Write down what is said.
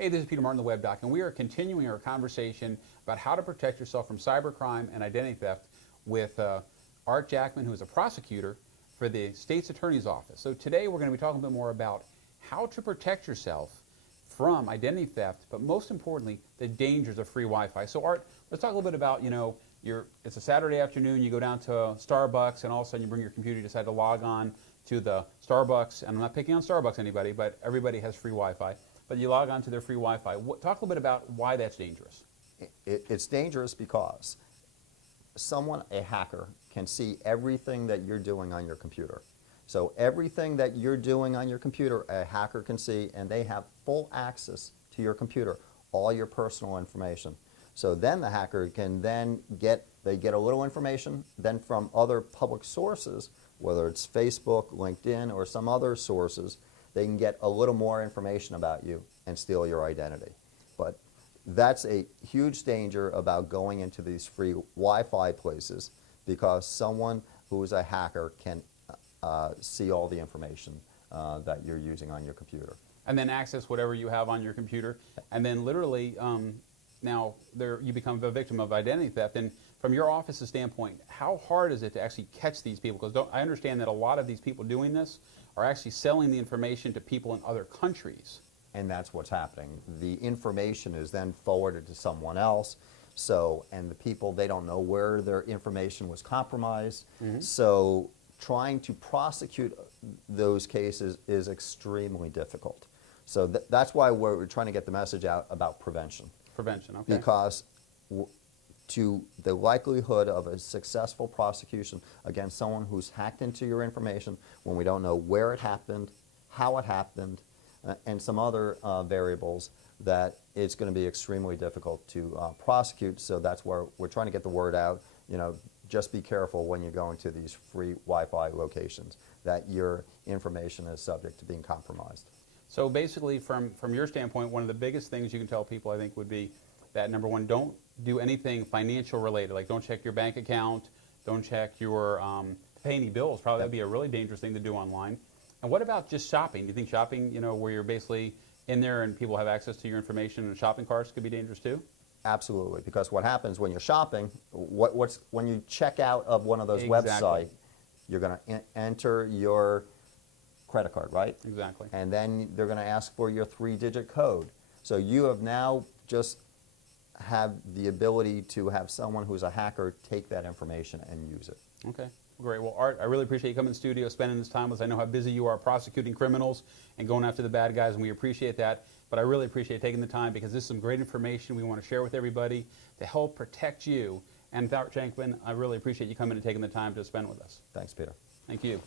Hey, this is Peter Martin, the Webdoc, and we are continuing our conversation about how to protect yourself from cybercrime and identity theft with Art Jackman, who is a prosecutor for the State's Attorney's Office. So today we're going to be talking a bit more about how to protect yourself from identity theft, but most importantly, the dangers of free Wi-Fi. So Art, let's talk a little bit about, it's a Saturday afternoon, you go down to Starbucks, and all of a sudden you bring your computer, you decide to log on to the Starbucks, and I'm not picking on Starbucks anybody, but everybody has free Wi-Fi. But you log on to their free Wi-Fi. Talk a little bit about why that's dangerous. It's dangerous because someone, a hacker, can see everything that you're doing on your computer. So everything that you're doing on your computer, a hacker can see, and they have full access to your computer, all your personal information. So then the hacker can then get a little information, then from other public sources, whether it's Facebook, LinkedIn, or some other sources, they can get a little more information about you and steal your identity. But that's a huge danger about going into these free Wi-Fi places, because someone who is a hacker can see all the information that you're using on your computer. And then access whatever you have on your computer. And then literally, now you become a victim of identity theft. And from your office's standpoint, how hard is it to actually catch these people? Because I understand that a lot of these people doing this are actually selling the information to people in other countries. And that's what's happening. The information is then forwarded to someone else. So, and the people, they don't know where their information was compromised. Mm-hmm. So trying to prosecute those cases is extremely difficult. So that's why we're trying to get the message out about prevention. Prevention, okay. Because to the likelihood of a successful prosecution against someone who's hacked into your information when we don't know where it happened, how it happened, and some other variables, that it's going to be extremely difficult to prosecute. So that's where we're trying to get the word out. Just be careful when you go into these free Wi-Fi locations, that your information is subject to being compromised. So basically, from your standpoint, one of the biggest things you can tell people, I think, would be that, number one, don't do anything financial related. Like, don't check your bank account, don't check your pay any bills. Probably that'd be a really dangerous thing to do online. And what about just shopping? Do you think shopping, where you're basically in there and people have access to your information and shopping carts, could be dangerous too? Absolutely, because what happens when you're shopping, when you check out of one of those websites, you're going to enter your credit card, right? Exactly. And then they're going to ask for your 3-digit code. So you have now just have the ability to have someone who's a hacker take that information and use it. Okay. Great. Well, Art, I really appreciate you coming to the studio, spending this time with us. I know how busy you are prosecuting criminals and going after the bad guys, and we appreciate that. But I really appreciate taking the time, because this is some great information we want to share with everybody to help protect you. And Art Jackman, I really appreciate you coming and taking the time to spend with us. Thanks, Peter. Thank you.